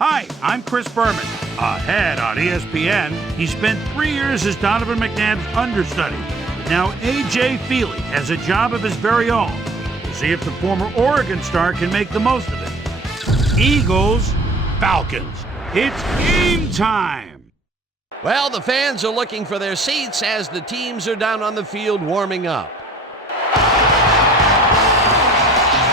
Hi, I'm Chris Berman. Ahead on ESPN, he spent 3 years as Donovan McNabb's understudy. Now A.J. Feely has a job of his very own. We'll see if the former Oregon star can make the most of it. Eagles, Falcons. It's game time! Well, the fans are looking for their seats as the teams are down on the field warming up.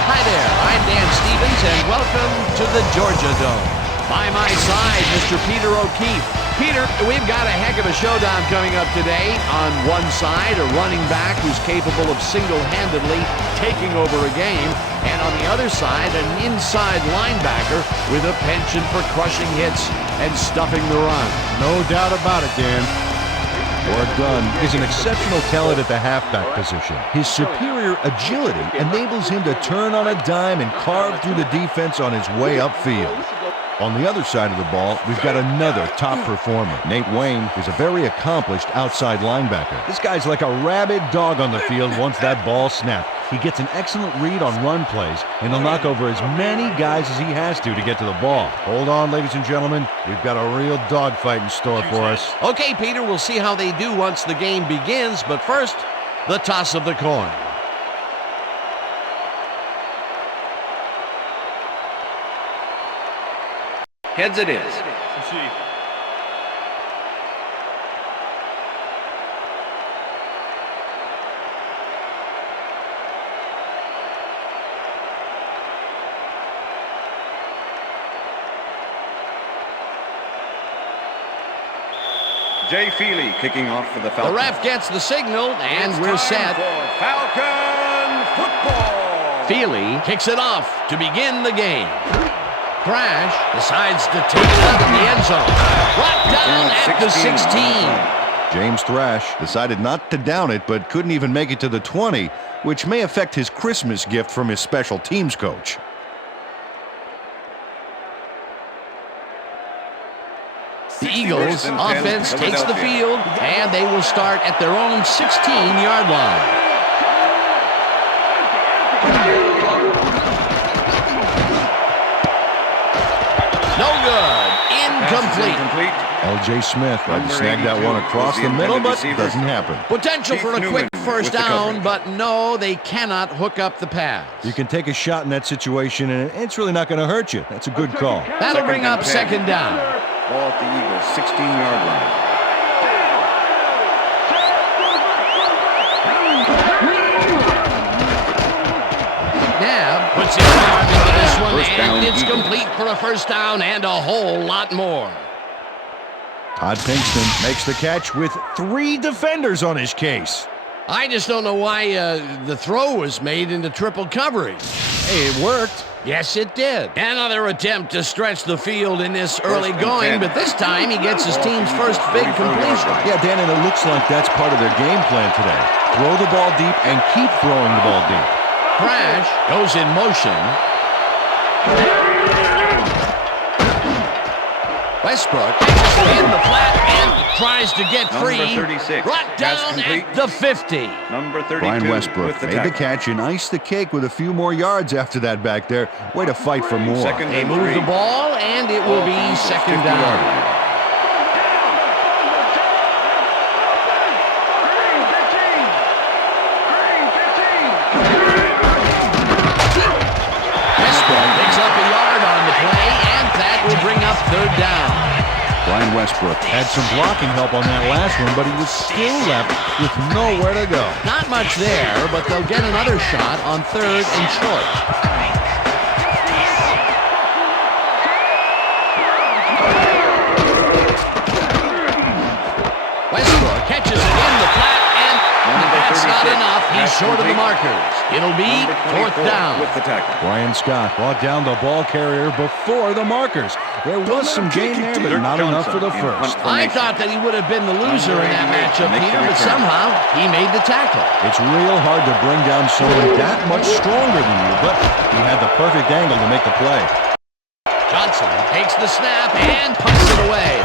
Hi there, I'm Dan Stevens, and welcome to the Georgia Dome. By my side, Mr. Peter O'Keefe. Peter, we've got a heck of a showdown coming up today. On one side, a running back who's capable of single-handedly taking over a game, and on the other side, an inside linebacker with a penchant for crushing hits and stuffing the run. No doubt about it, Dan. Warrick Dunn is an exceptional talent at the halfback position. His superior agility enables him to turn on a dime and carve through the defense on his way upfield. On the other side of the ball, we've got another top performer. Nate Wayne is a very accomplished outside linebacker. This guy's like a rabid dog on the field once that ball snapped. He gets an excellent read on run plays, and he'll knock over as many guys as he has to get to the ball. Hold on, ladies and gentlemen. We've got a real dogfight in store for us. Okay, Peter, we'll see how they do once the game begins, but first, the toss of the coin. Heads it is. Jay Feely kicking off for the Falcons. The ref gets the signal, and we're set. For Falcon football. Feely kicks it off to begin the game. Thrash decides to take it up in the end zone. Brought down at the 16. James Thrash decided not to down it, but couldn't even make it to the 20, which may affect his Christmas gift from his special teams coach. The Eagles offense takes the field, and they will start at their own 16-yard line. No good. Incomplete. L.J. Smith tried to snag that one across the middle, but it doesn't happen. Potential for a quick first down, but no, they cannot hook up the pass. You can take a shot in that situation, and it's really not going to hurt you. That's a good call. That'll bring up second down. Ball at the Eagles' 16-yard line. McNabb puts his arm into this one, and it's complete for a first down and a whole lot more. Todd Pinkston makes the catch with 3 defenders on his case. I just don't know why the throw was made into triple coverage. Hey, it worked. Yes, it did. Another attempt to stretch the field in this early going, but this time he gets his team's first big completion. Yeah, Dan, and it looks like that's part of their game plan today. Throw the ball deep and keep throwing the ball deep. Thrash goes in motion. Westbrook catches it in the flat and tries to get free. Number 36. Brought down at the 50. Number 32. Brian Westbrook made the catch and iced the cake with a few more yards after that back there. Way to fight for more. They move the ball, and it will be second down. Third down. Brian Westbrook had some blocking help on that last one, but he was still left with nowhere to go. Not much there, but they'll get another shot on third and short. Westbrook catches it in the flat, and that's not enough. He's short of the markers. It'll be fourth down. With the tackle. Brian Scott brought down the ball carrier before the markers. There was some gain there, but not enough for the first. I thought that he would have been the loser in that matchup, Peter, but somehow he made the tackle. It's real hard to bring down someone that much stronger than you, but he had the perfect angle to make the play. Johnson takes the snap and punts it away.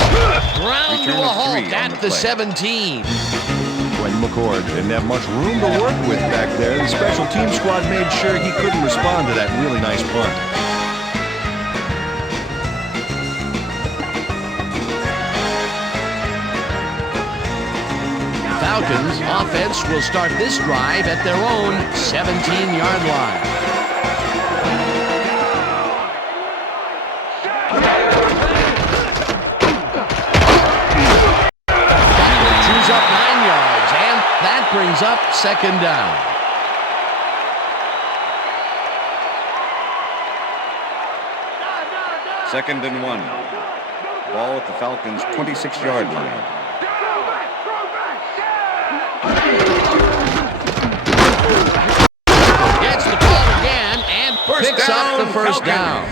Ground to a halt at the 17. Quentin McCord didn't have much room to work with back there. The special team squad made sure he couldn't respond to that really nice punt. Falcons offense will start this drive at their own 17-yard line. Chews up 9 yards, and that brings up second down. Second and 1. Ball at the Falcons' 26-yard line. Gets the ball again and picks up the first down.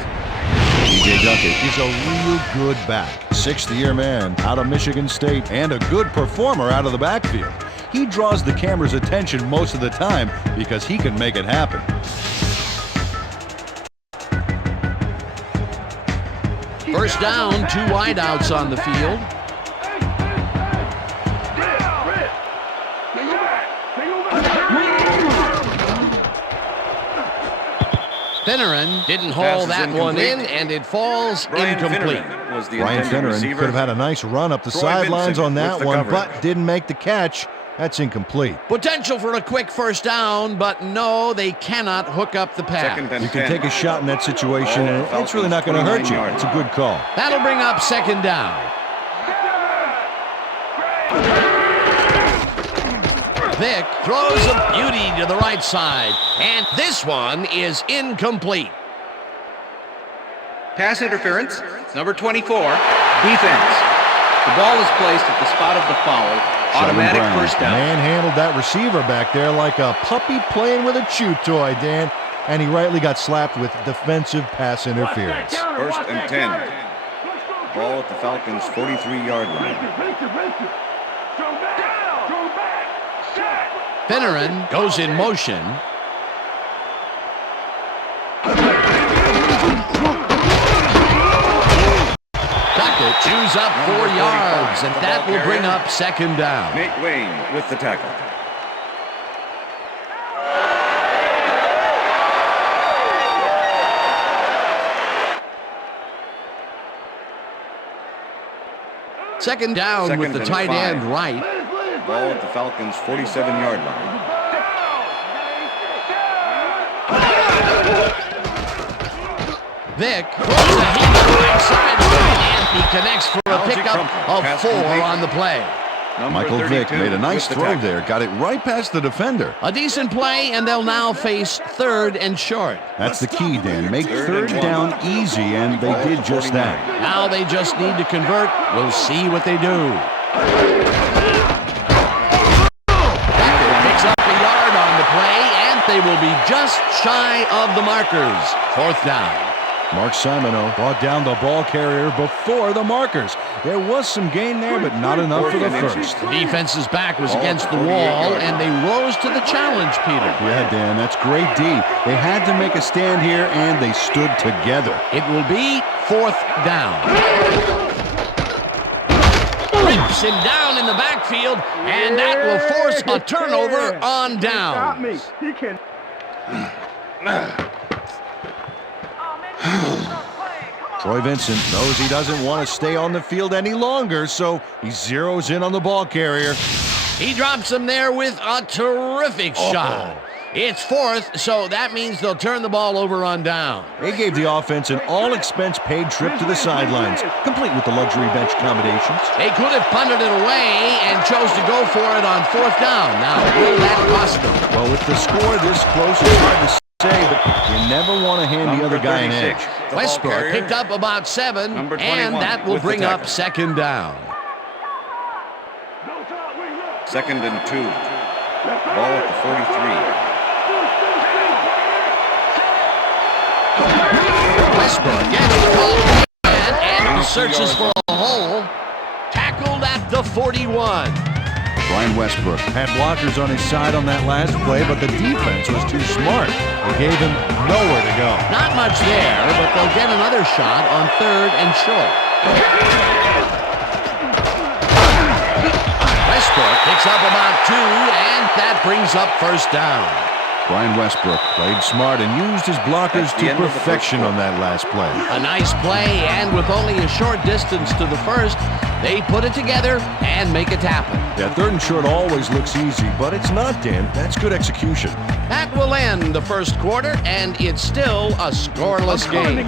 T.J. Duckett is a real good back. Sixth-year man out of Michigan State and a good performer out of the backfield. He draws the camera's attention most of the time because he can make it happen. First down, 2 wideouts on the field. Finneran didn't haul that one in, and it falls incomplete. Brian Finneran could have had a nice run up the sidelines on that one, but didn't make the catch. That's incomplete. Potential for a quick first down, but no, they cannot hook up the pass. You can take a shot in that situation, and it's really not going to hurt you. It's a good call. That'll bring up second down. Vick throws a beauty to the right side, and this one is incomplete. Pass interference, number 24, defense. The ball is placed at the spot of the foul. Automatic first down. Manhandled that receiver back there like a puppy playing with a chew toy, Dan. And he rightly got slapped with defensive pass interference. First and 10. Ball at the Falcons' 43-yard line. Finneran goes in motion. Duckett chews up 4 yards, and that will bring up second down. Nate Wayne with the tackle. Second down with the tight end right. Ball at the Falcons' 47-yard line. Vick throws a heat to the right side, and he connects for a pickup of 4 on the play. Michael Vick made a nice throw there, got it right past the defender. A decent play, and they'll now face third and short. That's the key, Dan. Make third down easy, and they did just that. Now they just need to convert. We'll see what they do. Becker picks up a yard on the play, and they will be just shy of the markers. Fourth down. Mark Simoneau brought down the ball carrier before the markers. There was some gain there, but not enough for the first. The defense's back was against the wall, and they rose to the challenge, Peter. Yeah, Dan, that's great D. They had to make a stand here, and they stood together. It will be fourth down. Rips him down in the backfield, and that will force a turnover on downs. Troy Vincent knows he doesn't want to stay on the field any longer, so he zeroes in on the ball carrier. He drops him there with a terrific shot. It's fourth, so that means they'll turn the ball over on down. They gave the offense an all-expense-paid trip to the sidelines, complete with the luxury bench accommodations. They could have punted it away and chose to go for it on fourth down. Now, will that cost them? Well, with the score this close, it's hard to say, but you never want to hand the other guy an edge. Westbrook picked up about 7, and that will bring up second down. Second and 2. Ball at the 43. Westbrook gets the ball again and searches for a hole. Tackled at the 41. Brian Westbrook had blockers on his side on that last play, but the defense was too smart. They gave him nowhere to go. Not much there, but they'll get another shot on third and short. Westbrook picks up about 2, and that brings up first down. Brian Westbrook played smart and used his blockers to perfection on that last play. A nice play, and with only a short distance to the first, they put it together and make it happen. Yeah, third and short always looks easy, but it's not, Dan. That's good execution. That will end the first quarter, and it's still a scoreless game.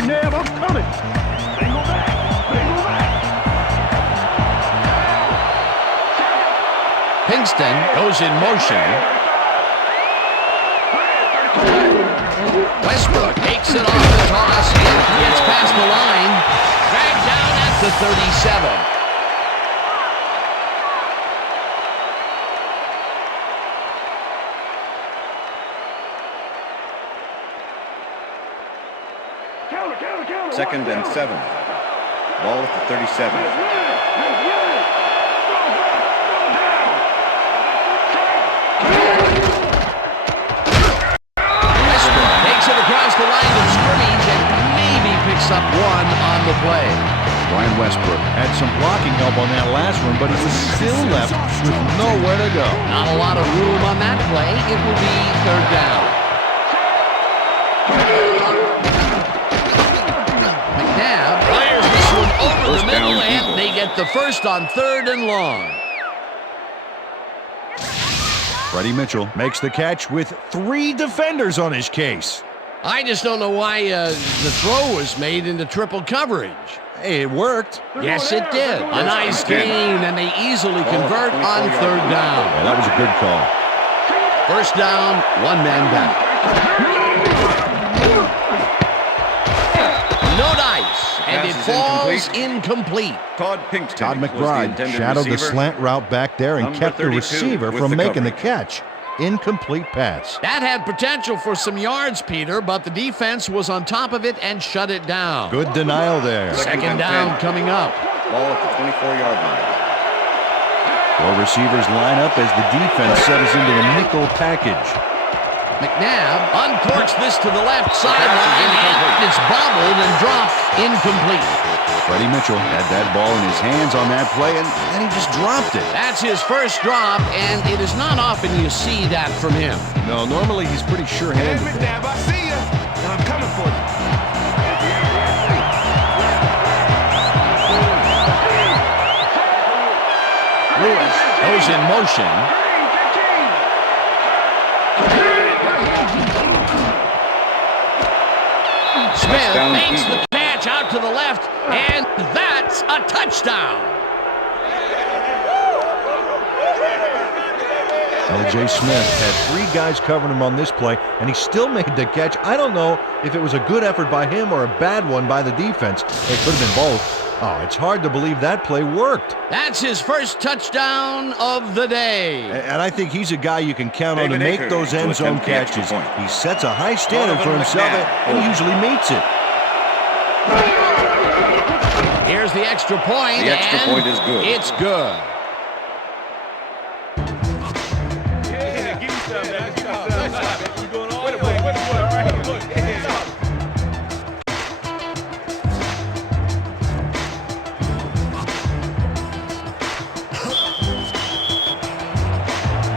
Pinkston goes in motion. Westbrook takes it off the toss and gets past the line. Dragged down at the 37. Second and 7. Ball at the 37. Across the line of scrimmage and maybe picks up one on the play. Brian Westbrook had some blocking help on that last one, but he was still left with nowhere to go. Not a lot of room on that play. It will be third down. McNabb fires this one over the middle, and they get the first on third and long. Freddie Mitchell makes the catch with 3 defenders on his case. I just don't know why the throw was made into triple coverage. Hey, it worked. Yes, it did. A nice gain, and they easily convert on third down. Yeah, that was a good call. First down, one man back. No dice, and it falls incomplete. Todd McBride shadowed the slant route back there and kept the receiver from making the catch. Incomplete pass. That had potential for some yards, Peter, but the defense was on top of it and shut it down. Good denial there. Second down coming up. Ball at the 24-yard line. 4 receivers line up as the defense settles into a nickel package. McNabb uncorks this to the left sideline, and it's bobbled and dropped incomplete. Freddie Mitchell had that ball in his hands on that play, and then he just dropped it. That's his first drop, and it is not often you see that from him. No, normally he's pretty sure-handed. McNabb, I see you, and I'm coming for you. Lewis goes in motion. Smith makes the catch out to the left, and that's a touchdown. L.J. Smith had 3 guys covering him on this play, and he still made the catch. I don't know if it was a good effort by him or a bad one by the defense. It could have been both. Oh, it's hard to believe that play worked. That's his first touchdown of the day. And I think he's a guy you can count on to make those end zone catches. He sets a high standard for himself, and he usually meets it. Here's the extra point. The extra point is good. It's good.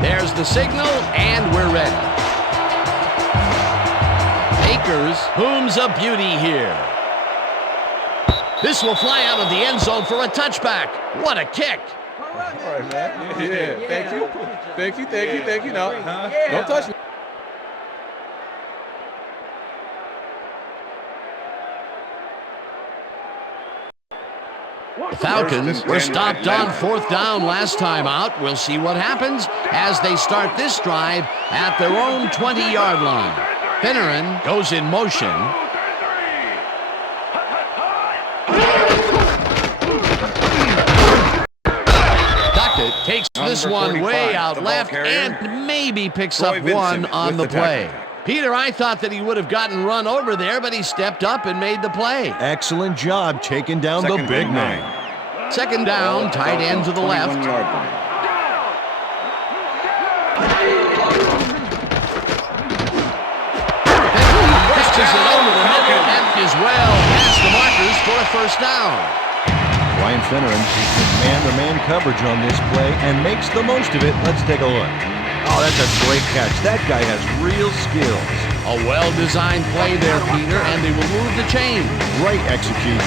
There's the signal, and we're ready. Akers booms a beauty here. This will fly out of the end zone for a touchback. What a kick. All right, man. Yeah, thank you. Thank you, thank you, thank you. No, don't touch me. The Falcons were stopped on fourth down last time out. We'll see what happens as they start this drive at their own 20-yard line. Finneran goes in motion. Duckett takes this one way out left and maybe picks up one on the play. Peter, I thought that he would have gotten run over there, but he stepped up and made the play. Excellent job taking down the big man. Second down, tight end to the left. Pitches it over the middle and is well past the markers for a first down. Ryan Finneran keeps man-to-man coverage on this play and makes the most of it. Let's take a look. Oh, that's a great catch. That guy has real skills. A well-designed play there, Peter, and they will move the chain. Great execution.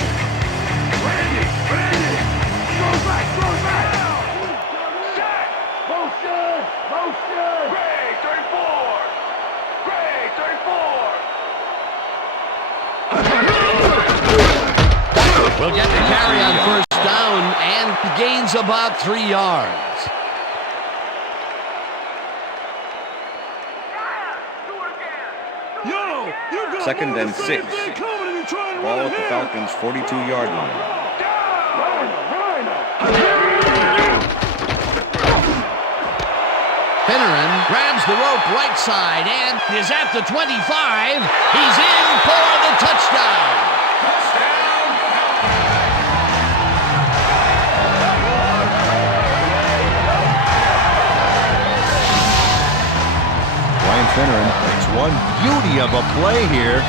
Will get the carry on first down and gains about 3 yards. Second and 6. Ball at the Falcons' 42-yard line. Finneran grabs the rope right side and is at the 25. He's in for the touchdown. Finneran makes one beauty of a play here.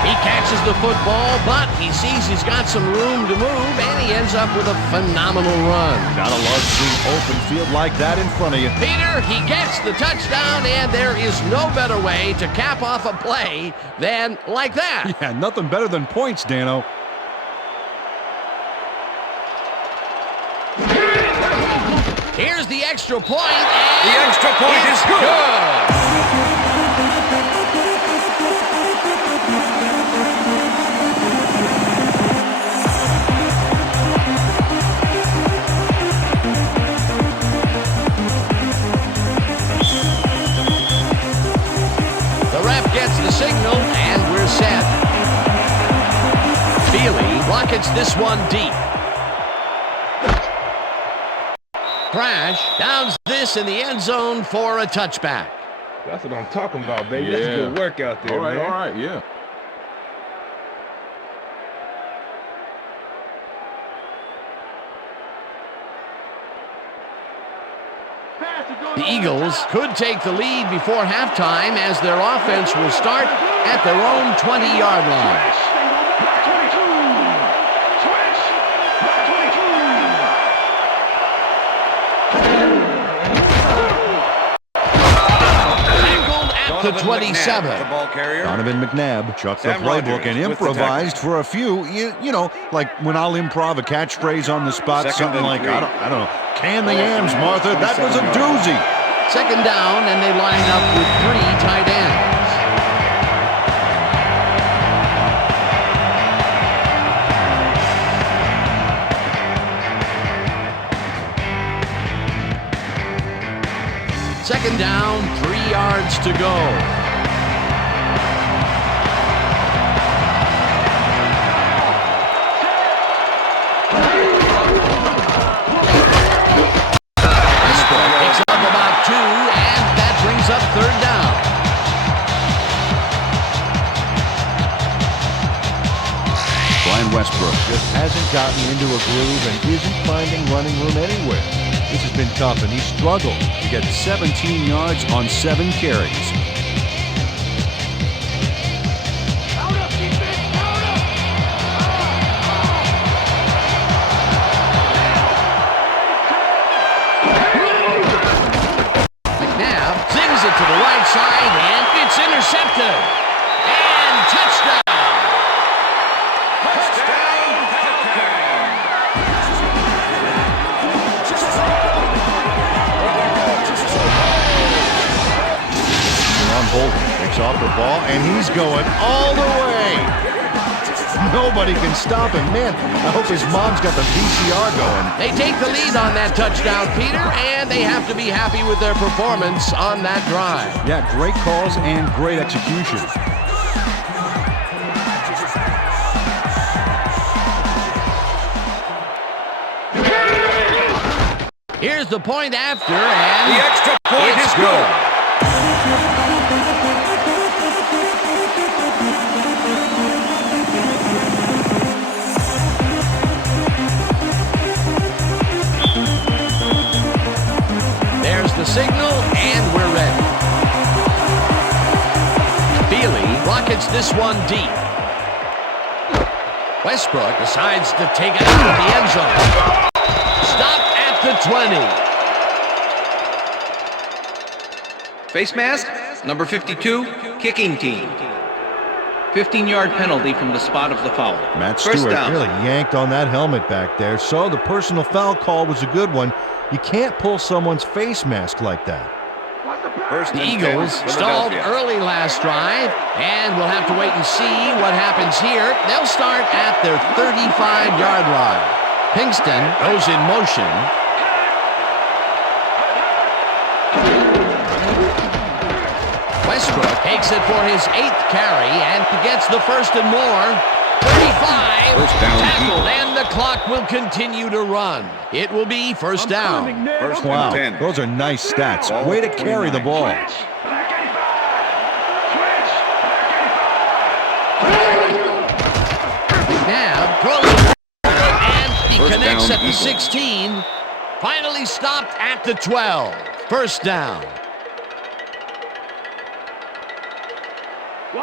He catches the football, but he sees he's got some room to move, and he ends up with a phenomenal run. Gotta love seeing open field like that in front of you. Peter, he gets the touchdown, and there is no better way to cap off a play than like that. Yeah, nothing better than points, Dano. Here's the extra point, and The extra point is good. Gets the signal, and we're set. Feely rockets this one deep. Crash downs this in the end zone for a touchback. That's what I'm talking about, baby. That's good work out there, man. All right, yeah. The Eagles could take the lead before halftime as their offense will start at their own 20-yard line. Tackled at the 27. The ball carrier. Donovan McNabb chucked the Sam playbook Rogers and with the improvised for a few. You know, like when I'll improv a catchphrase on the spot, Second something and like, 3. I don't know, can the yams, Martha? That was a doozy. Second down, and they line up with 3 tight ends. Second down, 3 yards to go. Picks up about 2, and that brings up third down. Brian Westbrook just hasn't gotten into a groove and isn't finding running room anywhere. This has been tough, and he struggled to get 17 yards on 7 carries. McNabb zings it to the right side, and it's intercepted. And touchdown. Bolden picks off the ball, and he's going all the way. Nobody can stop him. Man, I hope his mom's got the VCR going. They take the lead on that touchdown, Peter, and they have to be happy with their performance on that drive. Yeah, great calls and great execution. Here's the point after, and The extra point is good. There's the signal, and we're ready. Feely rockets this one deep. Westbrook decides to take it out of the end zone. Stop at the 20. Face mask, number 52, kicking team. 15-yard penalty from the spot of the foul. Matt First Stewart down. really yanked on that helmet back there, so the personal foul call was a good one. You can't pull someone's face mask like that. First The and 10, Eagles stalled Philadelphia. early last drive, and we'll have to wait and see what happens here. They'll start at their 35-yard line. Pinkston goes in motion. Westbrook takes it for his 8th carry and gets the first and more. 35, First down, tackled, Eagles. and the clock will continue to run. It will be first down. First Wow, and 10. those are nice stats. Ball Way to at carry the 29. ball. McNabb throws and he First connects down, at the Eagles. 16. Finally stopped at the 12. First down.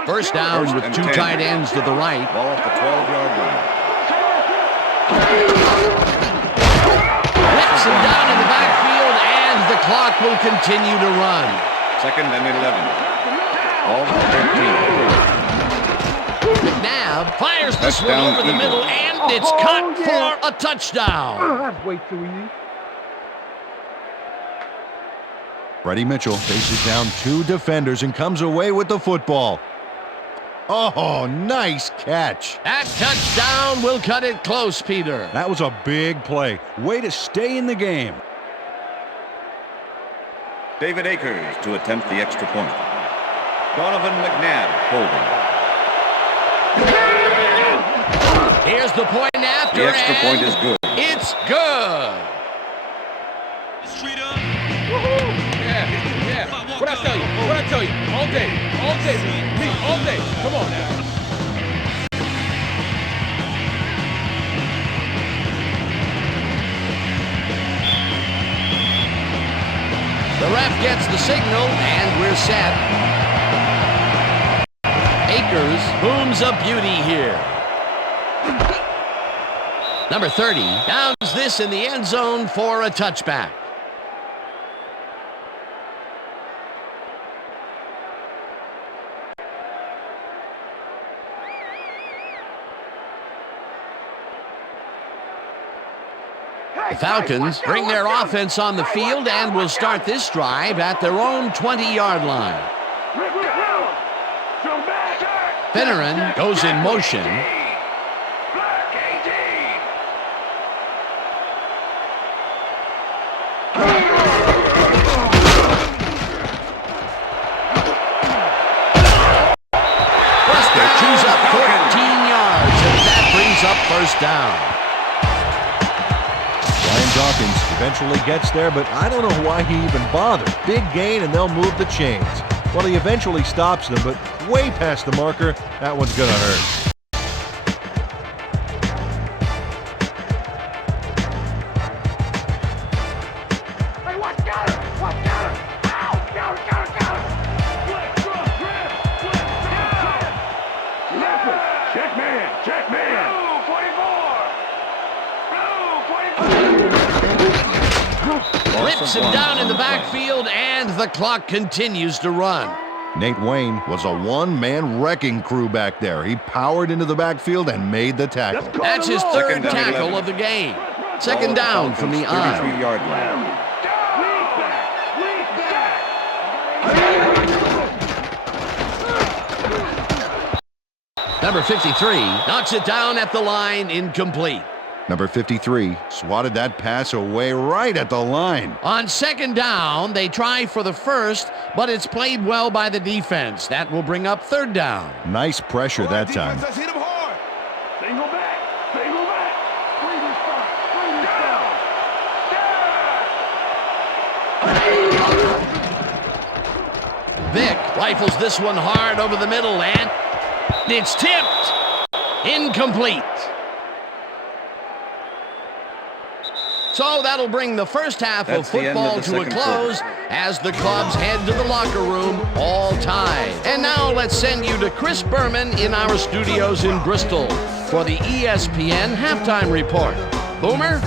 First down First with and 2 10. tight ends to the right. Ball at the 12-yard line. Whips him down in the backfield, and the clock will continue to run. Second and 11. Ball at the 13. McNabb fires this one Touchdown, over the Eagles. middle, and it's caught for a touchdown. Freddie Mitchell faces down 2 defenders and comes away with the football. Oh, nice catch. That touchdown will cut it close, Peter. That was a big play. Way to stay in the game. David Akers to attempt the extra point. Donovan McNabb holding. Here's the point after, The extra and point is good. it's good. Yeah. What I tell you? All day. Me, all day. Come on now. The ref gets the signal, and we're set. Akers booms a beauty here. Number 30 downs this in the end zone for a touchback. The Falcons bring their offense on the field and will start this drive at their own 20-yard line. Finneran goes in motion. Buster chews up 14 yards, and that brings up first down. Ryan Dawkins eventually gets there, but I don't know why he even bothered. Big gain, and they'll move the chains. Well, he eventually stops them, but way past the marker. That one's going to hurt. Rips him down in the backfield, and the clock continues to run. Nate Wayne was a one-man wrecking crew back there. He powered into the backfield and made the tackle. That's his third Second down, tackle 11. of the game. Second down from the eye. 33-yard line. Number 53 knocks it down at the line, incomplete. Number 53 swatted that pass away right at the line. On second down, they try for the first, but it's played well by the defense. That will bring up third down. Nice pressure that time. Vick rifles this one hard over the middle, and it's tipped. Incomplete. So that'll bring the first half of That's the end of football the to a second close quarter. as the clubs head to the locker room, all tied. And now let's send you to Chris Berman in our studios in Bristol for the ESPN halftime report. Boomer?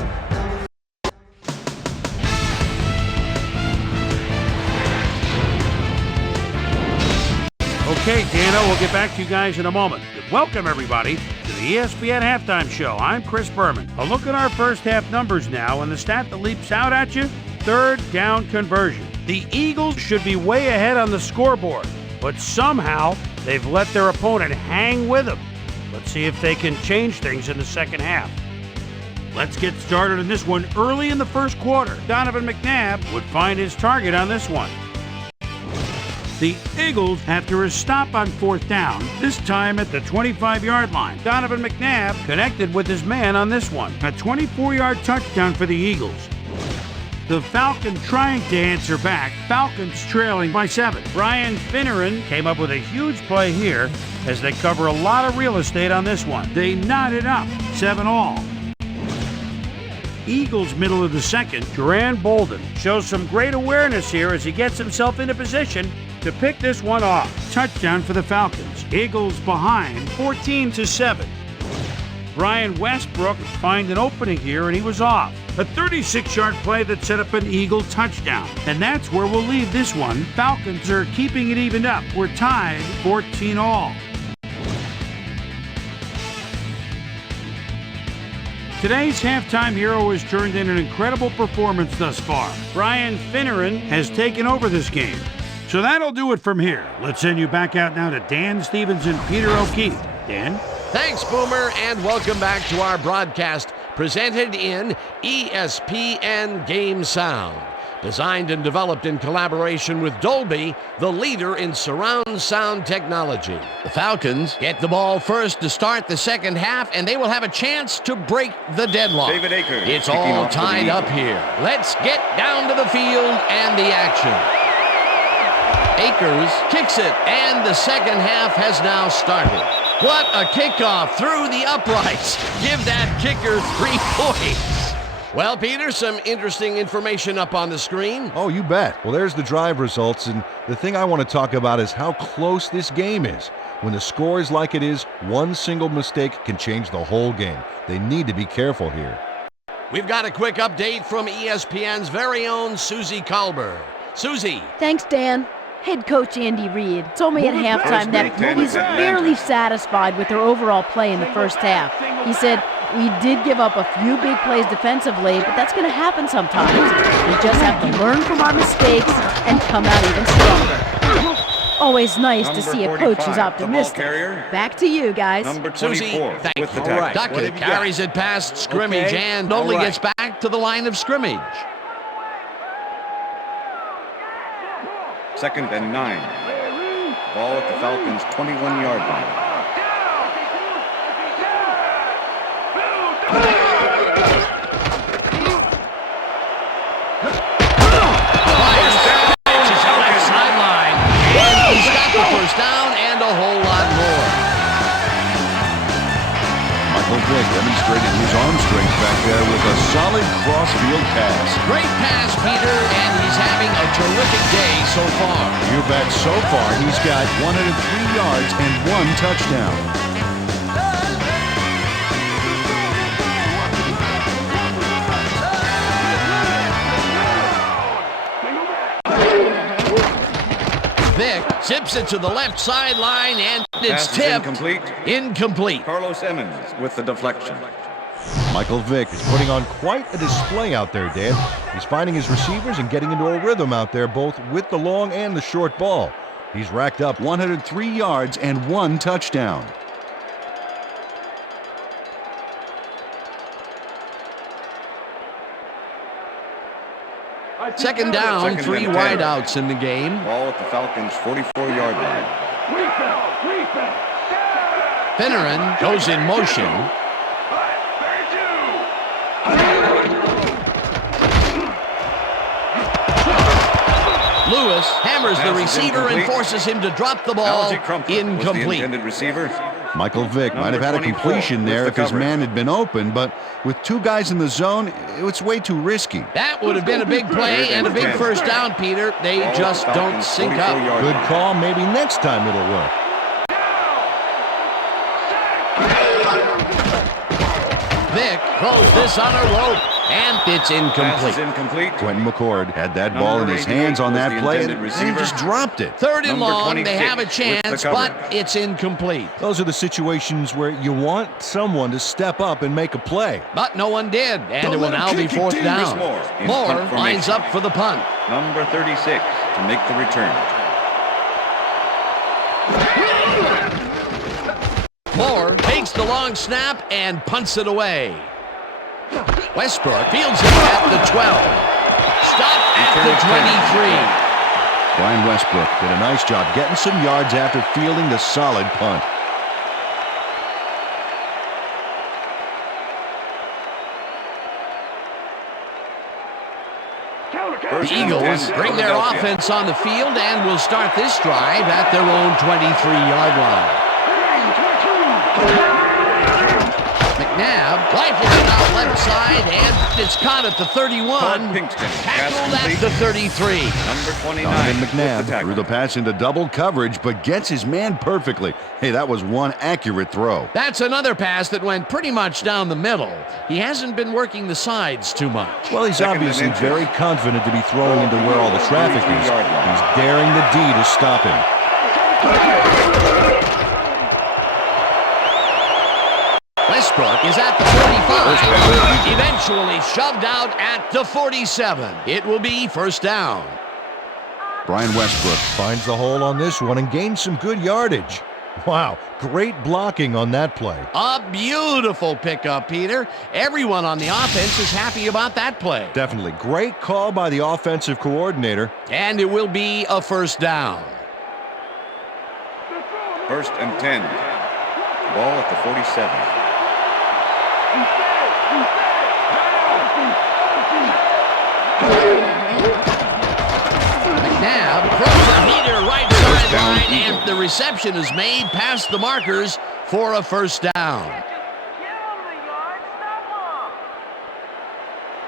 Okay, Dano, we'll get back to you guys in a moment. Welcome, everybody, to the ESPN Halftime Show. I'm Chris Berman. A look at our first half numbers now, and the stat that leaps out at you, third down conversion. The Eagles should be way ahead on the scoreboard, but somehow they've let their opponent hang with them. Let's see if they can change things in the second half. Let's get started in this one early in the first quarter. Donovan McNabb would find his target on this one. The Eagles, after a stop on fourth down, this time at the 25-yard line. Donovan McNabb connected with his man on this one. A 24-yard touchdown for the Eagles. The Falcons trying to answer back. Falcons trailing by 7. Brian Finneran came up with a huge play here as they cover a lot of real estate on this one. They knotted up, 7-all. Eagles middle of the second, Duran Bolden shows some great awareness here as he gets himself into position to pick this one off. Touchdown for the Falcons. Eagles behind 14-7. Brian Westbrook finds an opening here and he was off. A 36-yard play that set up an Eagle touchdown. And that's where we'll leave this one. Falcons are keeping it evened up. We're tied 14-all. Today's halftime hero has turned in an incredible performance thus far. Brian Finneran has taken over this game. So that'll do it from here. Let's send you back out now to Dan Stevens and Peter O'Keefe. Dan? Thanks, Boomer, and welcome back to our broadcast presented in ESPN Game Sound. Designed and developed in collaboration with Dolby, the leader in surround sound technology. The Falcons get the ball first to start the second half, and they will have a chance to break the deadlock. David Akers It's kicking all off for the tied up Eagles. here. Let's get down to the field and the action. Akers kicks it, and the second half has now started. What a kickoff through the uprights. Give that kicker 3 points. Well, Peter, some interesting information up on the screen. Oh, you bet. Well, there's the drive results, and the thing I want to talk about is how close this game is. When the score is like it is, one single mistake can change the whole game. They need to be careful here. We've got a quick update from ESPN's very own Susie Colbert. Susie. Thanks, Dan. Head coach Andy Reid told me at halftime that he's barely satisfied with their overall play in the first half. He said, "We did give up a few big plays defensively, but that's going to happen sometimes. We just have to learn from our mistakes and come out even stronger." Always nice to see a coach who's optimistic. Back to you, guys. Number 24 Susie, thank with the you. tackle. Duckett carries it past scrimmage and only gets back to the line of scrimmage. 2nd and 9. Ball at the Falcons' 21-yard line. Sideline, and he's got the first down and a whole lot more. Michael Vick demonstrated his arm strength back there with a solid cross-field pass. Great pass, Peter, and he's having a terrific day so far. You bet. So far, he's got 103 yards and 1 touchdown. Vick zips it to the left sideline, and it's Pass is tipped. incomplete. Incomplete. Carlos Emmons with the deflection. Michael Vick is putting on quite a display out there, Dan. He's finding his receivers and getting into a rhythm out there, both with the long and the short ball. He's racked up 103 yards and 1 touchdown. Second down, Second and 3 10. wideouts in the game. Ball at the Falcons' 44-yard line. Finneran goes in motion. Lewis hammers the Pass is receiver and incomplete. forces him to drop the ball. Algie Crumpler was the Incomplete. intended receiver. Michael Vick might have had a 24 completion there with if the his coverage. man had been open, but with 2 guys in the zone, it's way too risky. That would have been a big play and a big first down, Peter. They Ball at just the don't Falcons' sync up. 44-yard Good line. call. Maybe next time it'll work. Vick throws this on a rope. And it's Pass is incomplete. incomplete. Quentin McCord had that ball in his hands on that play, and he just dropped it. Third and Number long, they 26 have a with the chance, coverage. but it's incomplete. Those are the situations where you want someone to step up and make a play. But no one did, and it will now be fourth Chris down. Moore in Moore punt formation. lines up for the punt. Number 36 to make the return. Moore takes the long snap and punts it away. Westbrook fields it at the 12. Stopped at the 23. Brian Westbrook did a nice job getting some yards after fielding the solid punt. The Eagles bring their offense on the field and will start this drive at their own 23-yard line. McNabb rifles it out left side, and it's caught at the 31. Pinkston. Tackled at the 33. Number 29. Donovan with the McNabb tackle. threw the pass into double coverage, but gets his man perfectly. Hey, that was one accurate throw. That's another pass that went pretty much down the middle. He hasn't been working the sides too much. Well, he's Second and obviously inches. very confident to be throwing into where all the traffic is. 33-yard line. He's daring the D to stop him. Westbrook is at the 45. Eventually shoved out at the 47. It will be first down. Brian Westbrook finds the hole on this one and gains some good yardage. Wow, great blocking on that play. A beautiful pickup, Peter. Everyone on the offense is happy about that play. Definitely. Great call by the offensive coordinator. And it will be a first down. First and 10. Ball at the 47. McNabb throws a heater right sideline, and the reception is made past the markers for a first down.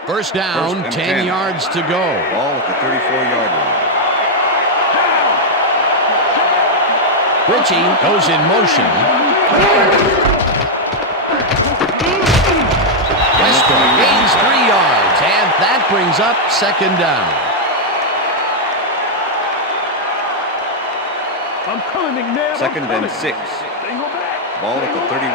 First down, First and 10 10. yards to go. Ball at the 34-yard line. Ritchie goes in motion. Westbrook gains 3 yards, and that brings up second down. Second and 6. Ball at the 31.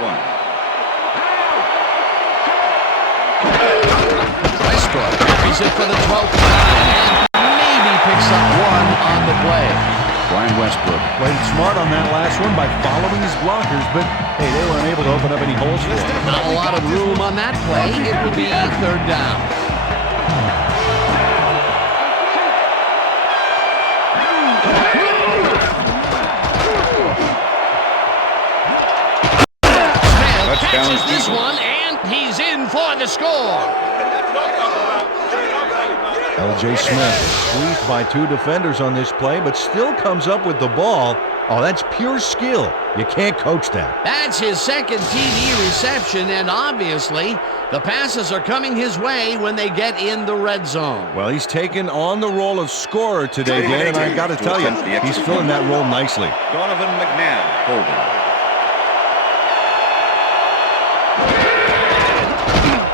Westbrook carries it for the 12th time and maybe picks up one on the play. Brian Westbrook played smart on that last one by following his blockers, but hey, they weren't able to open up any holes for him. Not a lot of room on that play. It will be third down. Smith catches this one, and he's in for the score. L.J. Smith squeezed by two defenders on this play, but still comes up with the ball. Oh, that's pure skill. You can't coach that. That's his second TD reception, and obviously the passes are coming his way when they get in the red zone. Well, he's taken on the role of scorer today, Dan, and I got to tell you, he's filling that role nicely. Donovan McNabb holding.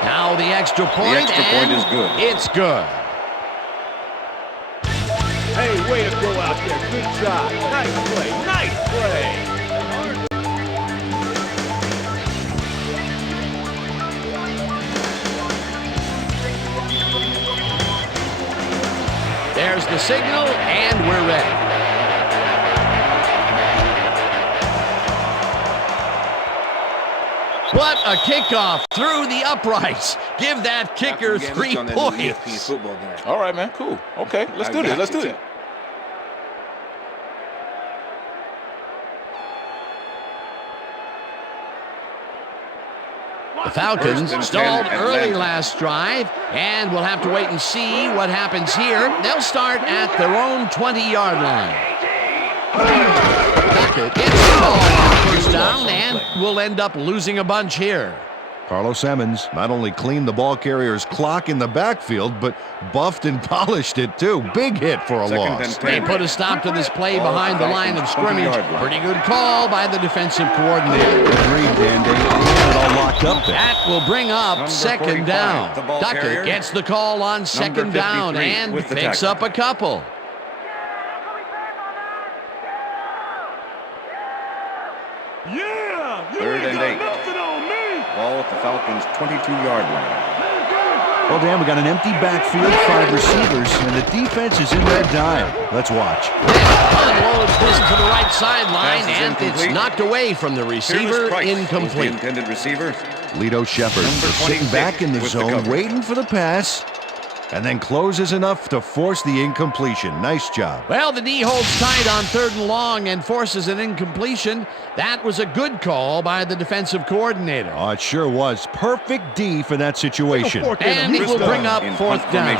Now the extra point, The extra point is good. It's good. Hey, way to go out there. Good job. Nice play. Nice play. There's the signal, and we're ready. What a kickoff through the uprights. Give that kicker 3 points. All right, man. Cool. Okay, let's do this. Let's do it. The Falcons First and 10 stalled and early landing. last drive, and we'll have to wait and see what happens here. They'll start at their own 20-yard line. Beckett gets the ball on first down, and we'll end up losing a bunch here. Carlos Emmons not only cleaned the ball carrier's clock in the backfield, but buffed and polished it too. Big hit for a loss. They put a stop to this play behind the line of scrimmage. Pretty good call by the defensive coordinator. Agreed, Dan. They had it all locked up there. That will bring up second down. Duckett gets the call on second down and picks up a couple. Third and 8. Ball at the Falcons' 22-yard line. Well, Dan, we got an empty backfield, 5 receivers, and the defense is in their dime. Let's watch. Unloads this to the right sideline, and it's knocked away from the receiver. Incomplete. The intended receiver. Lito Shepard is sitting back in the zone, waiting for the pass, and then closes enough to force the incompletion. Nice job. Well, the D holds tight on 3rd and long and forces an incompletion. That was a good call by the defensive coordinator. Oh, it sure was. Perfect D for that situation. And it will bring up 4th down.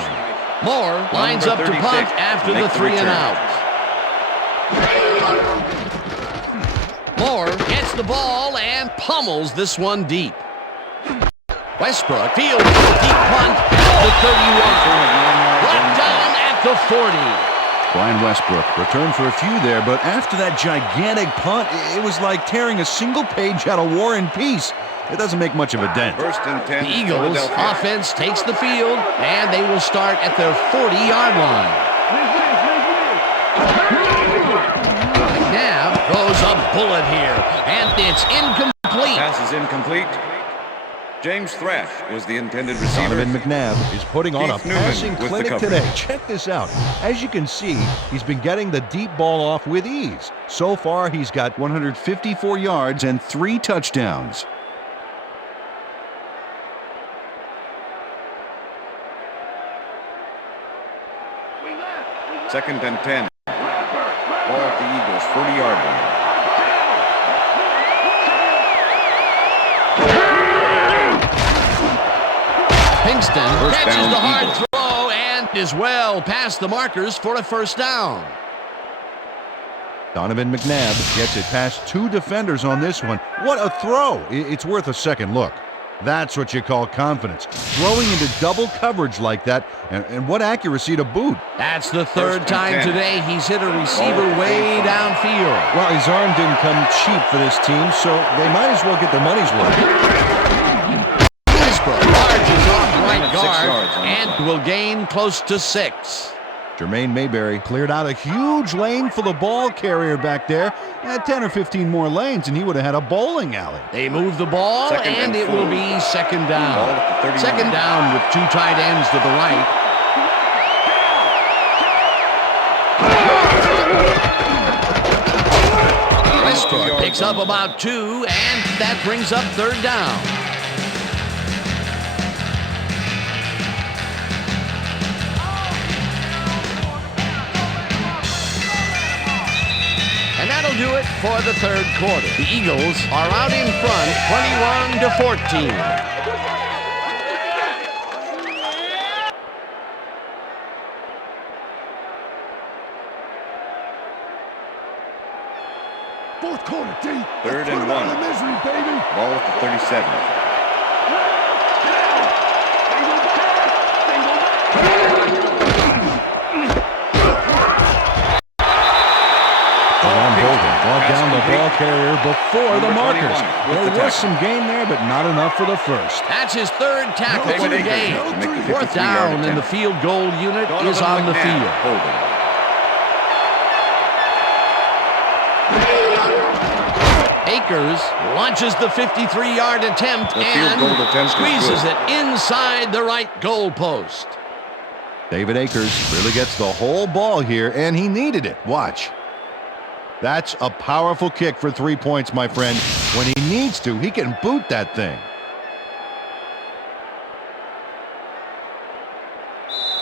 Moore lines up to punt after the 3 and out. Moore gets the ball and pummels this one deep. Westbrook fields a deep punt at the 31. Brought down at the 40. Brian Westbrook returned for a few there, but after that gigantic punt, it was like tearing a single page out of War and Peace. It doesn't make much of a dent. 1st and 10. The Eagles offense takes the field, and they will start at their 40-yard line. McNabb throws a bullet here, and it's incomplete. Pass is incomplete. James Thrash was the intended receiver. Donovan McNabb is putting on a Keith Newman passing with the clinic coverage. today. Check this out. As you can see, he's been getting the deep ball off with ease. So far, he's got 154 yards and 3 touchdowns. Second and 10. Ball at the Eagles' 40-yard line. Pinkston catches down, the hard Eagles. throw and is well past the markers for a 1st down. Donovan McNabb gets it past 2 defenders on this one. What a throw! It's worth a second look. That's what you call confidence. Throwing into double coverage like that, and what accuracy to boot. That's the 3rd and time 10. today he's hit a receiver way downfield. Well, his arm didn't come cheap for this team, so they might as well get their money's worth. Larges off right 6 guard yards on the and play. will gain close to 6. Jermaine Mayberry cleared out a huge lane for the ball carrier back there. 10 or 15 more lanes, and he would have had a bowling alley. They move the ball, Second and and it will 4. be 2nd Ball down. at the 39. 2nd down with 2 tight ends to the right. Westbrook picks up about 2, and that brings up 3rd down. And that'll do it for the 3rd quarter. The Eagles are out in front, 21-14. Fourth quarter, D. 3rd and 1. Ball at the 37. Ball down the ball carrier before the markers. With the There was tackle. some gain there, but not enough for the first. That's his 3rd tackle of the game. To make the 4th 53-yard down, and the attempt. field goal unit is Donovan on the McNabb field. holding. Akers launches the 53-yard attempt The field goal attempt and is squeezes good. it inside the right goal post. David Akers really gets the whole ball here, and he needed it. Watch. That's a powerful kick for 3 points, my friend. When he needs to, he can boot that thing.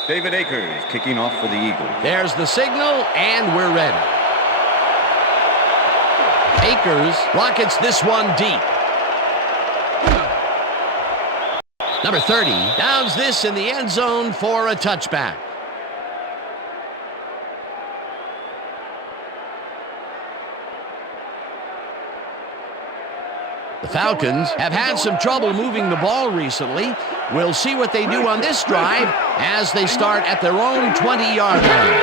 David Akers kicking off for the Eagles. There's the signal, and we're ready. Akers rockets this one deep. Number 30 downs this in the end zone for a touchback. The Falcons have had some trouble moving the ball recently. We'll see what they do on this drive as they start at their own 20-yard line.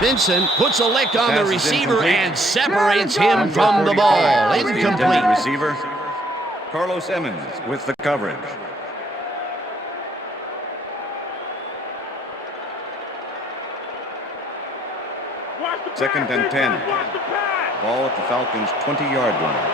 Vincent puts a lick on the receiver and separates him from the ball. Incomplete. Receiver, Carlos Emmons with the coverage. Second and 10. Ball at the Falcons' 20-yard line.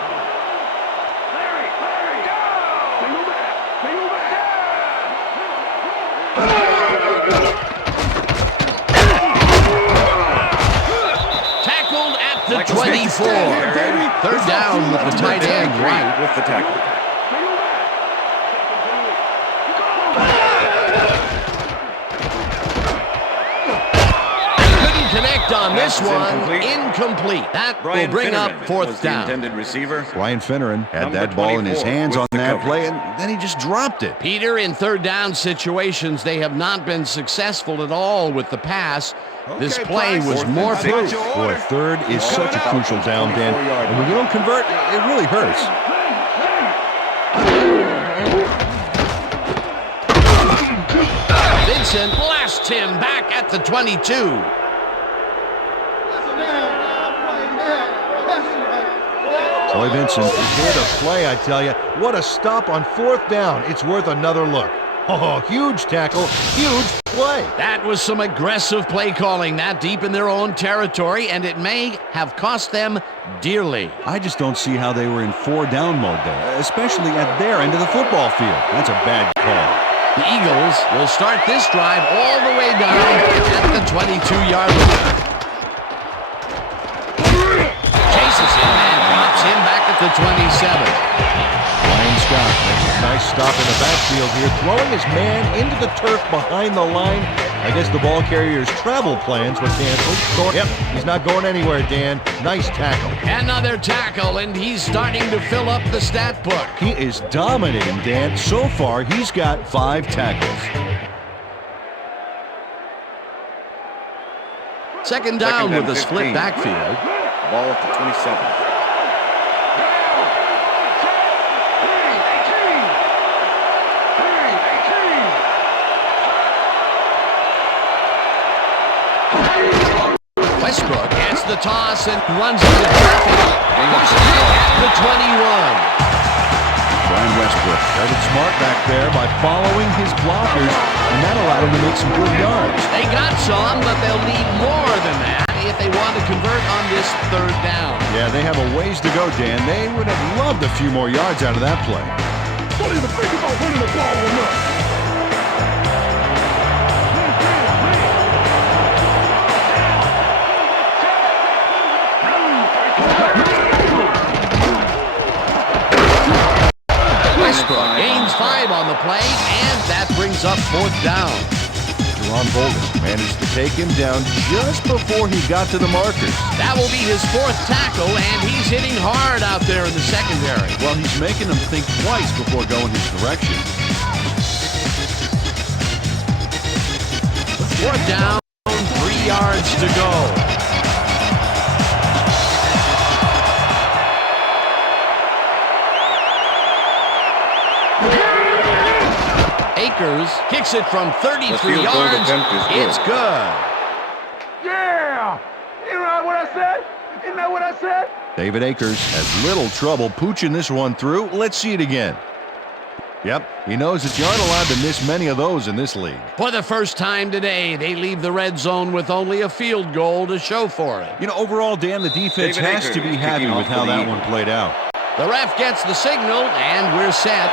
Tackled at the 24. Third down with the tight end right. With the tackle. Connect on this one. Incomplete. That will bring up fourth down. Intended receiver. Brian Finneran had that ball in his hands on that play, and then he just dropped it. Peter, in third down situations, they have not been successful at all with the pass. This play was more proof. Boy, third is such a crucial down, Dan. And when you don't convert, it really hurts. Vincent blasts him back at the 22. Boy, Vincent, here to play, I tell you. What a stop on fourth down. It's worth another look. Oh, huge tackle, huge play. That was some aggressive play calling that deep in their own territory, and it may have cost them dearly. I just don't see how they were in four-down mode there, especially at their end of the football field. That's a bad call. The Eagles will start this drive all the way down at the 22-yard line. Chases him and drops him back at the 27. Ryan Scott makes a nice stop in the backfield here, throwing his man into the turf behind the line. I guess the ball carrier's travel plans were canceled. Yep, he's not going anywhere, Dan. Nice tackle. Another tackle, and he's starting to fill up the stat book. He is dominating, Dan. So far, he's got 5 tackles. Second down with a split backfield. Ball at the 27. Westbrook gets the toss and runs into traffic. At the 21. Brian Westbrook started smart back there by following his blockers, and that allowed him to make some good yards. They got some, but they'll need more than that if they want to convert on this third down. Yeah, they have a ways to go, Dan. They would have loved a few more yards out of that play. Don't even think about winning the ball or not. Westbrook gains 5 on the play, and that brings up fourth down. Ron Bolden managed to take him down just before he got to the markers. That will be his 4th tackle, and he's hitting hard out there in the secondary. Well, he's making them think twice before going his direction. Fourth down, 3 yards to go. Akers kicks it from 33 yards. It's good. Yeah! Isn't that what I said? Isn't that what I said? David Akers has little trouble pooching this one through. Let's see it again. Yep, he knows that you aren't allowed to miss many of those in this league. For the first time today, they leave the red zone with only a field goal to show for it. You know, overall, Dan, the defense has to be happy with how that one played out. The ref gets the signal, and we're set.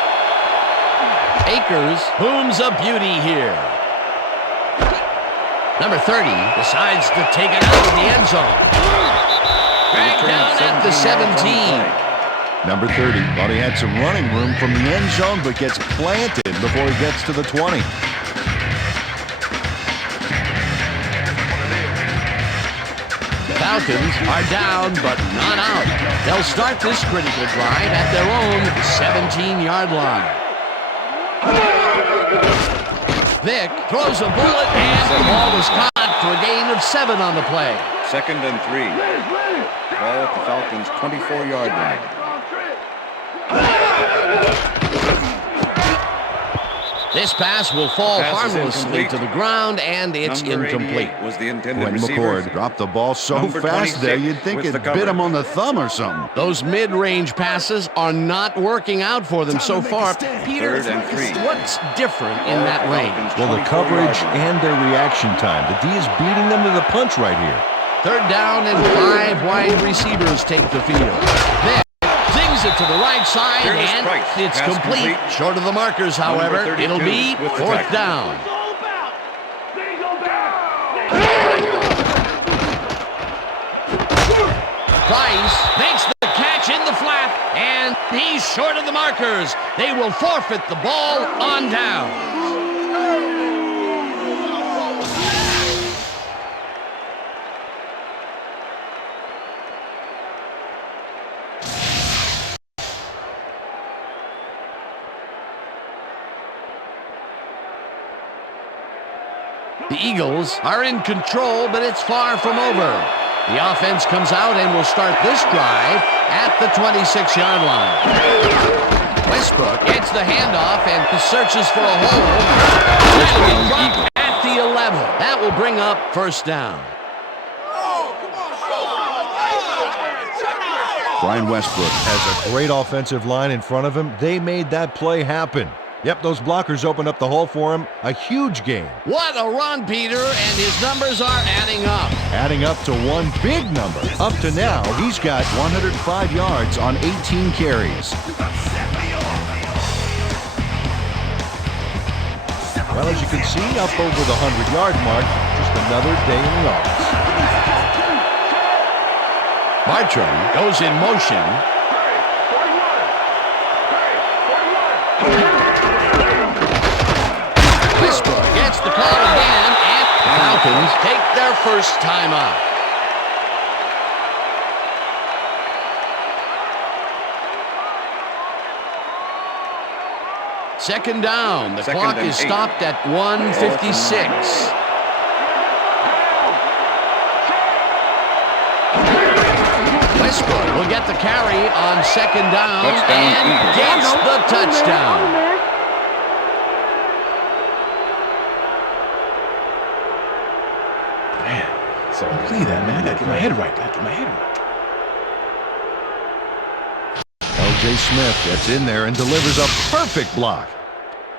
Akers booms a beauty here. Number 30 decides to take it out of the end zone. Back down at the 17. Number 30 thought he had some running room from the end zone, but gets planted before he gets to the 20. The Falcons are down, but not out. They'll start this critical drive at their own 17-yard line. Vick throws a bullet, and the ball was caught for a gain of 7 on the play. Second and 3. Ball at the Falcons' 24-yard line. This pass will fall harmlessly to the ground, and it's incomplete. Was the intended When receiver. McCord dropped the ball so Number fast there, 26 you'd think with it the bit cover. him on the thumb or something. Those mid-range passes are not working out for them so far. Peter, Third and 3. what's different in that range? Well, the coverage and their reaction time. The D is beating them to the punch right here. Third down and 5 wide receivers take the field. Then zings it to the right side, Curtis and Price. it's Pass complete. Short of the markers, however. Number 32 It'll be with the fourth tackle. down. Price makes the catch in the flat, and he's short of the markers. They will forfeit the ball on down. The Eagles are in control, but it's far from over. The offense comes out and will start this drive at the 26-yard line. Westbrook gets the handoff and searches for a hole. That'll be dropped at the 11. That will bring up first down. Brian Westbrook has a great offensive line in front of him. They made that play happen. Yep, those blockers opened up the hole for him. A huge gain. What a run, Peter, and his numbers are adding up. Adding up to one big number. Up to now, he's got 105 yards on 18 carries. Well, as you can see, up over the 100-yard mark, just another day in the office. Bartram goes in motion. Westbrook gets the call again, and Falcons take their first time out. Second down. The Second clock and is 8. stopped at 1:56. Westbrook will get the carry on second down Touchdown, and Eagles. gets the touchdown. So see that, man. I gotta get my head right. L.J. Smith gets in there and delivers a perfect block.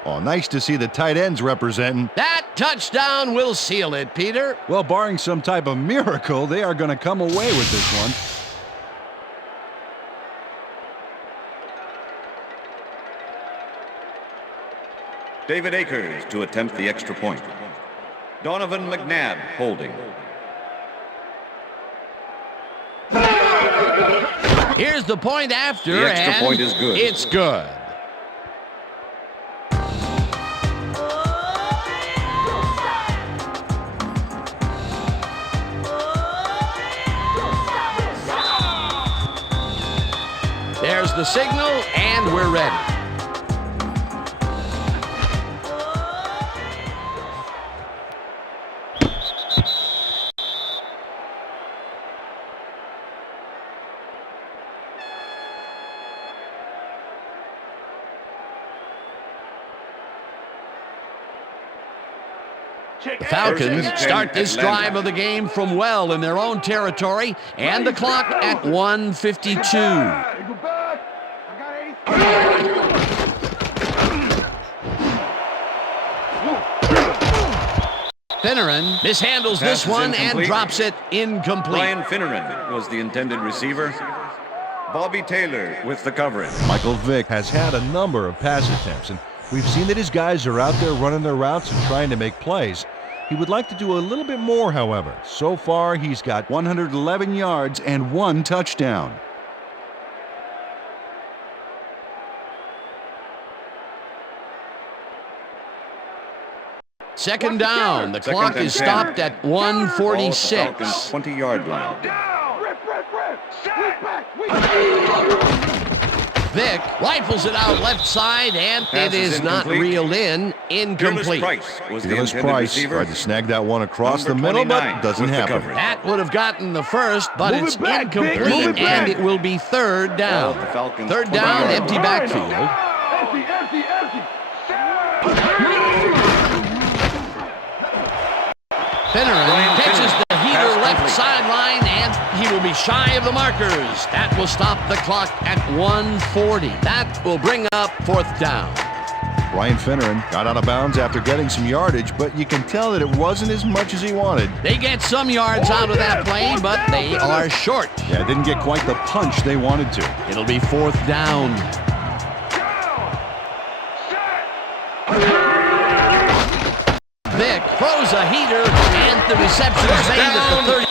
Oh, nice to see the tight ends representing. That touchdown will seal it, Peter. Well, barring some type of miracle, they are going to come away with this one. David Akers to attempt the extra point. Donovan McNabb holding. Here's the point after, The extra and point is good. It's good. There's the signal, and we're ready. The Falcons start this drive of the game from well in their own territory, and the clock at 1:52. Finneran mishandles this Pass is one and incomplete. drops it incomplete. Brian Finneran was the intended receiver. Bobby Taylor with the coverage. Michael Vick has had a number of pass attempts, and we've seen that his guys are out there running their routes and trying to make plays. He would like to do a little bit more, however. So far, he's got 111 yards and 1 touchdown. Second down. The Second clock and is 10. stopped at Ball at the 1:46. Falcons' 20-yard line. Vick rifles it out left side, and Pass it is is not incomplete. reeled in. Incomplete. Price was the Fearless intended Price receiver. tried to snag that one across Number the middle, 29 but doesn't with the happen. coverage. That would have gotten the first, but Move it's it back, Vic. incomplete, Move it back. and it will be third Ball down. at the Falcons' Third 20 down, yard empty line. backfield. Empty, empty, empty. Finneran catches Finneran. the heater Pass left complete. sideline, and he will be shy of the markers. That will stop the clock at 1:40. That will bring up fourth down. Brian Finneran got out of bounds after getting some yardage, but you can tell that it wasn't as much as he wanted. They get some yards out of that play, but they are short. Yeah, didn't get quite the punch they wanted to. It'll be fourth down. Vick throws a heater, and the reception is made at the 30.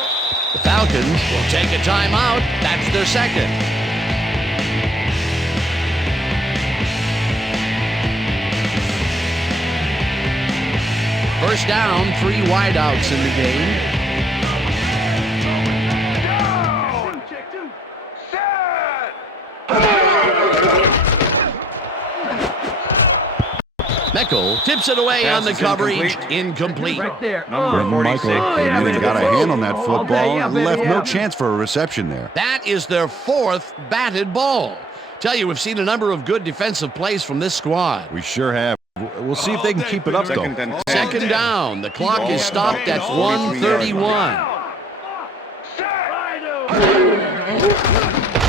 The Falcons will take a timeout. That's their second. First down, 3 wideouts in the game. Check two. Set. Meckel tips it away Pass on the is coverage. incomplete. Incomplete. Right there. Number 46. Michael even got a hand on that football yeah, and baby, left no yeah. chance for a reception there. That is their fourth batted ball. Tell you, we've seen a number of good defensive plays from this squad. We sure have. We'll see if they can keep it up, though. Second and 10. Second down. The clock Ball is at stopped at Falcons' 1:31.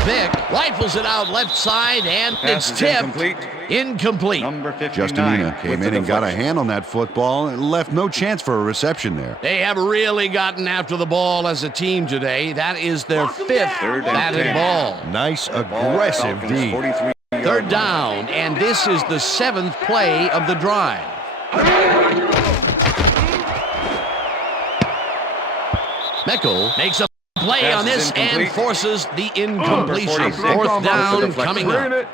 Vick rifles it out left side, and Pass it's is tipped. incomplete. Incomplete. Number 59. Justinina came with the in and got a deflection. hand on that football and left no chance for a reception there. They have really gotten after the ball as a team today. That is their fifth Third and batted 10. ball. Nice, Ball at the aggressive Falcons' D. 43-yard Third line. down, and this is the 7th play of the drive. Meckel makes a play Pass on is this and incomplete. forces the incompletion. 46. Fourth down With the coming up.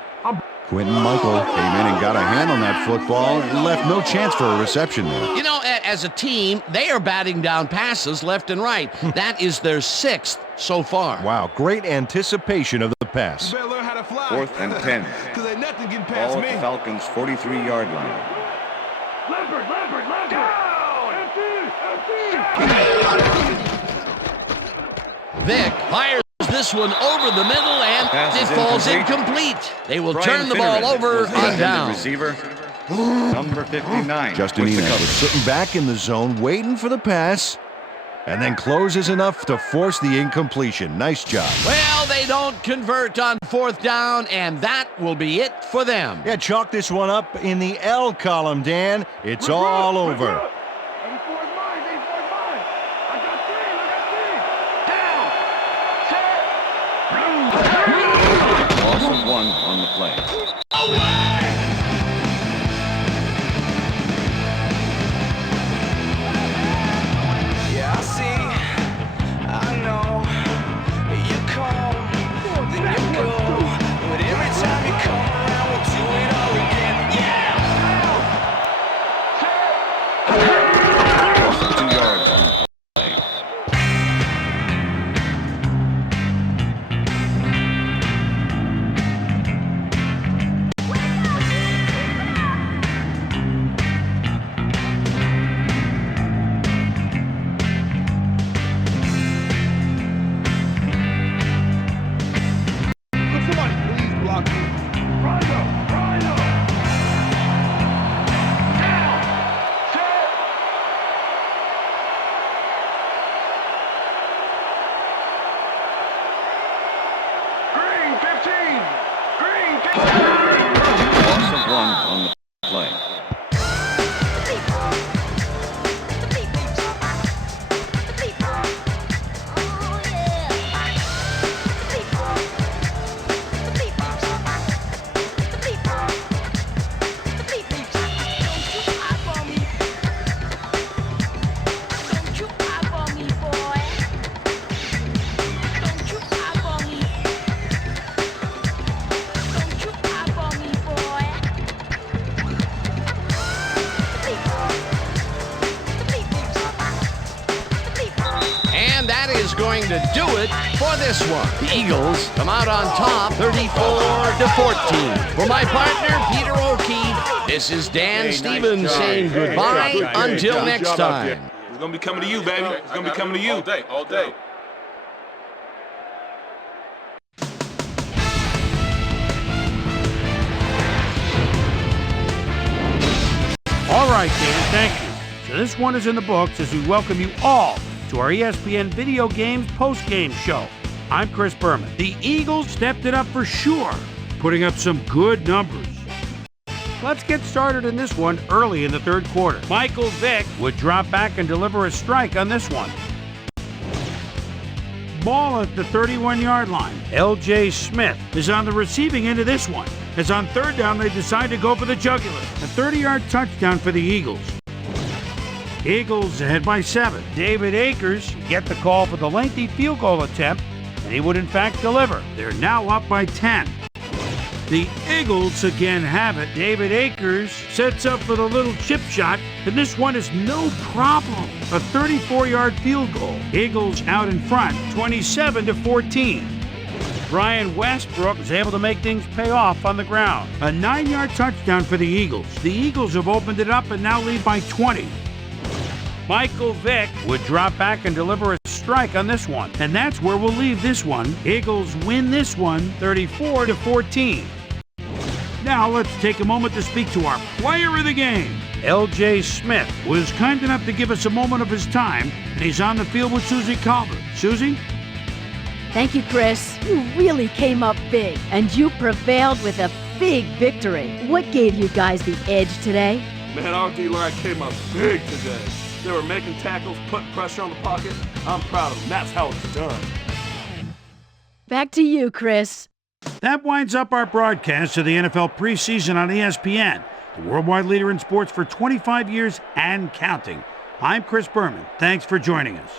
Quentin Michael came in and got a hand on that football and left no chance for a reception there. You know, as a team, they are batting down passes left and right. That is their 6th so far. Wow, great anticipation of the pass. Better learn how to fly. 4th and 10. Cause ain't nothing getting past Ball me. at the Falcons' 43-yard line. Leopard. Down. Vick fires this one over the middle, and Pass it is falls incomplete. incomplete. They will Brian turn the ball Finneran over was the on intended down. receiver. Number 59. with the Justinina was coverage. sitting back in the zone, waiting for the pass, and then closes enough to force the incompletion. Nice job. Well, they don't convert on fourth down, and that will be it for them. Yeah, chalk this one up in the L column, Dan. It's all over. Loss of 1 on the play. Yeah, I see, I know, you come, then you go, but every time you come around, we'll do it all again, yeah! going to do it for this one. The Eagles come out on top 34-14. For my partner, Peter O'Keefe, this is Dan Stevens saying goodbye until next time. It's going to be coming to you, baby. It's going to be coming to you. All day. All right, Dan, thank you. So this one is in the books as we welcome you all to our ESPN Video Games post-game show. I'm Chris Berman. The Eagles stepped it up for sure, putting up some good numbers. Let's get started in this one early in the third quarter. Michael Vick would drop back and deliver a strike on this one. Ball at the 31-yard line. L.J. Smith is on the receiving end of this one, as on third down they decide to go for the jugular. A 30-yard touchdown for the Eagles. Eagles ahead by 7. David Akers get the call for the lengthy field goal attempt, and he would in fact deliver. They're now up by 10. The Eagles again have it. David Akers sets up for the little chip shot, and this one is no problem. A 34-yard field goal. Eagles out in front, 27-14. Brian Westbrook is able to make things pay off on the ground. A 9-yard touchdown for the Eagles. The Eagles have opened it up and now lead by 20. Michael Vick would drop back and deliver a strike on this one. And that's where we'll leave this one. Eagles win this one 34-14. Now let's take a moment to speak to our player of the game. L.J. Smith was kind enough to give us a moment of his time, and he's on the field with Susie Calvert. Susie? Thank you, Chris. You really came up big, and you prevailed with a big victory. What gave you guys the edge today? Man, our D-line came up big today. They were making tackles, putting pressure on the pocket. I'm proud of them. That's how it's done. Back to you, Chris. That winds up our broadcast of the NFL preseason on ESPN, the worldwide leader in sports for 25 years and counting. I'm Chris Berman. Thanks for joining us.